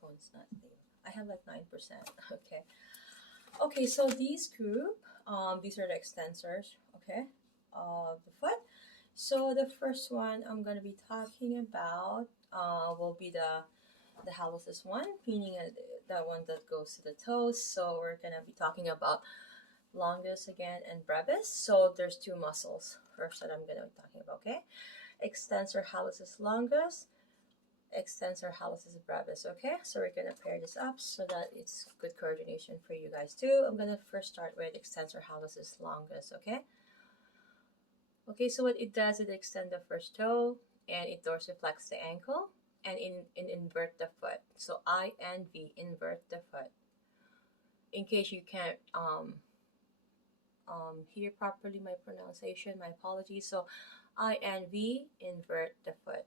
phone's not there. I have like 9%. Okay. Okay, so these group, these are the extensors, okay, of the foot. So the first one I'm gonna be talking about will be the hallucis one, meaning that one that goes to the toes. So we're gonna be talking about longus again and brevis. So there's two muscles first that I'm gonna be talking about. Okay, extensor hallucis longus, extensor hallucis brevis. Okay, so we're gonna pair this up so that it's good coordination for you guys too. I'm gonna first start with extensor hallucis longus. Okay. Okay, so what it does, it extend the first toe and it dorsiflex the ankle and invert the foot. So I and V, invert the foot. In case you can't hear properly my pronunciation, my apologies. So I and V, invert the foot.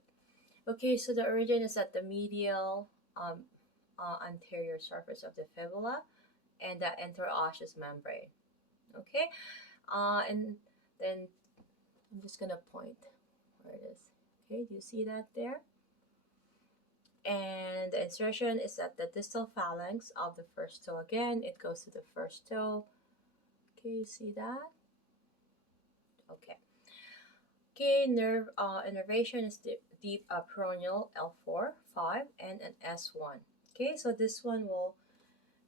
Okay, so the origin is at the medial anterior surface of the fibula and the interosseous membrane. Okay, and then I'm just gonna point where it is. Okay, do you see that there? And the insertion is at the distal phalanx of the first toe. Again, it goes to the first toe. Okay, you see that? Okay. Okay, nerve innervation is deep peroneal L4, 5, and an S1. Okay, so this one will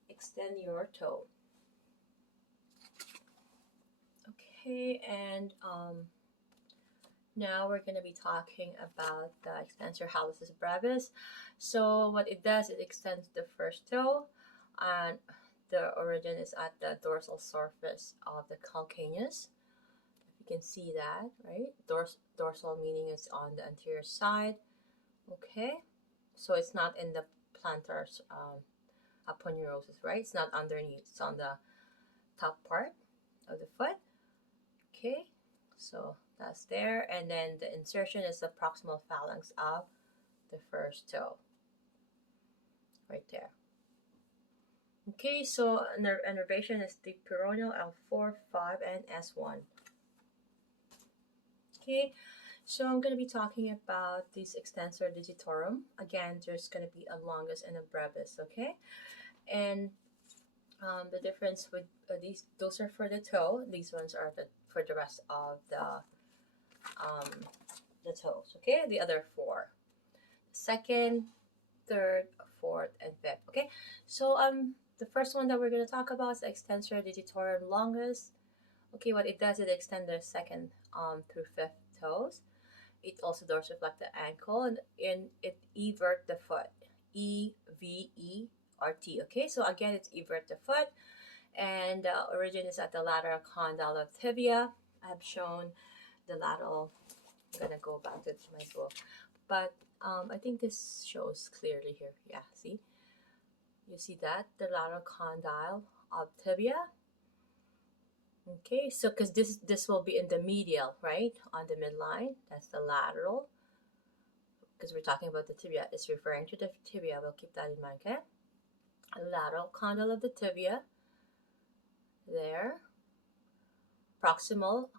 extend your toe. Okay, and now we're going to be talking about the extensor hallucis brevis. So what it does, it extends the first toe, and the origin is at the dorsal surface of the calcaneus. You can see that, right? Dorsal meaning it's on the anterior side. Okay, so it's not in the plantar aponeurosis, right? It's not underneath, it's on the top part of the foot. Okay, so that's there, and then the insertion is the proximal phalanx of the first toe, right there. Okay, so innervation is the peroneal L4, 5, and S1. Okay, so I'm going to be talking about this extensor digitorum. Again, there's going to be a longus and a brevis, okay? And the difference with those are for the toe. These ones are for the rest of the toes, okay? The other four. Second, third, fourth, and fifth, okay? So the first one that we're going to talk about is the extensor digitorum longus. Okay, what it does, it extends the second through fifth toes. It also dorsiflex the ankle and it evert the foot. E-V-E-R-T, okay? So again, it's evert the foot, and the origin is at the lateral condyle of tibia. I have shown the lateral. I'm gonna go back to my book, but I think this shows clearly here. Yeah, see, you see that the lateral condyle of tibia. Okay, so because this will be in the medial, right, on the midline. That's the lateral, because we're talking about the tibia. It's referring to the tibia. We'll keep that in mind. Okay, lateral condyle of the tibia. There, proximal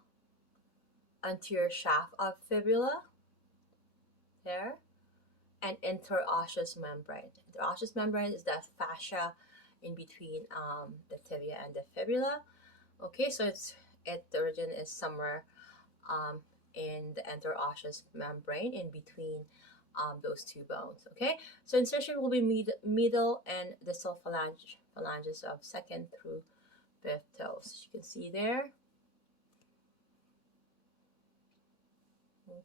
anterior shaft of fibula. There, and interosseous membrane. Interosseous membrane is that fascia in between the tibia and the fibula. Okay, so the origin is somewhere in the interosseous membrane in between those two bones. Okay, so insertion will be middle and distal phalanges of second through fifth toes. As you can see there.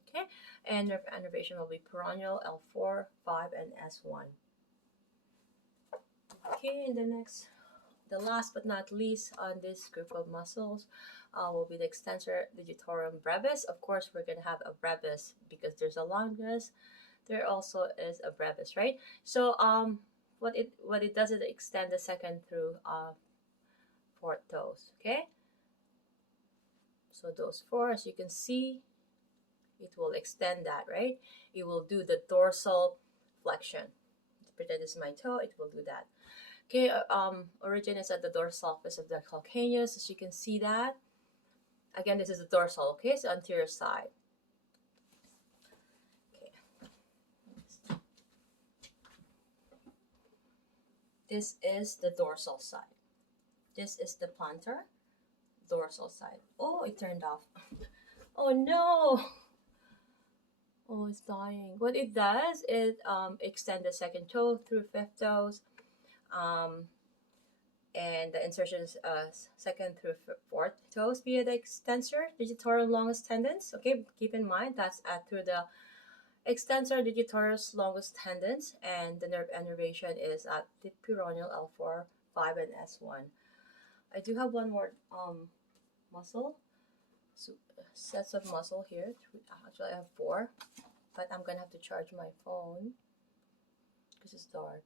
Okay, and nerve innervation will be peroneal L4, 5, and S1. Okay, and the last but not least on this group of muscles will be the extensor digitorum brevis. Of course, we're going to have a brevis because there's a longus. There also is a brevis, right? So what it does is it extend the second through fourth toes. Okay, so those four, as you can see, it will extend that, right? It will do the dorsal flexion. Pretend this is my toe, it will do that. Okay, origin is at the dorsal surface of the calcaneus, as you can see that. Again, this is the dorsal, okay, so anterior side. Okay. This is the dorsal side. This is the plantar dorsal side. Oh, it turned off. Oh no! Oh, it's dying. What it does, it extend the second toe through fifth toes, um, and the insertion is second through fourth toes via the extensor digitorum longus tendons. Okay, keep in mind that's through the extensor digitoris longus tendons, and the nerve innervation is at the peroneal L4, 5, and S1. I do have one more muscle, so, sets of muscle here. Actually, I have 4, but I'm gonna have to charge my phone because it's dark.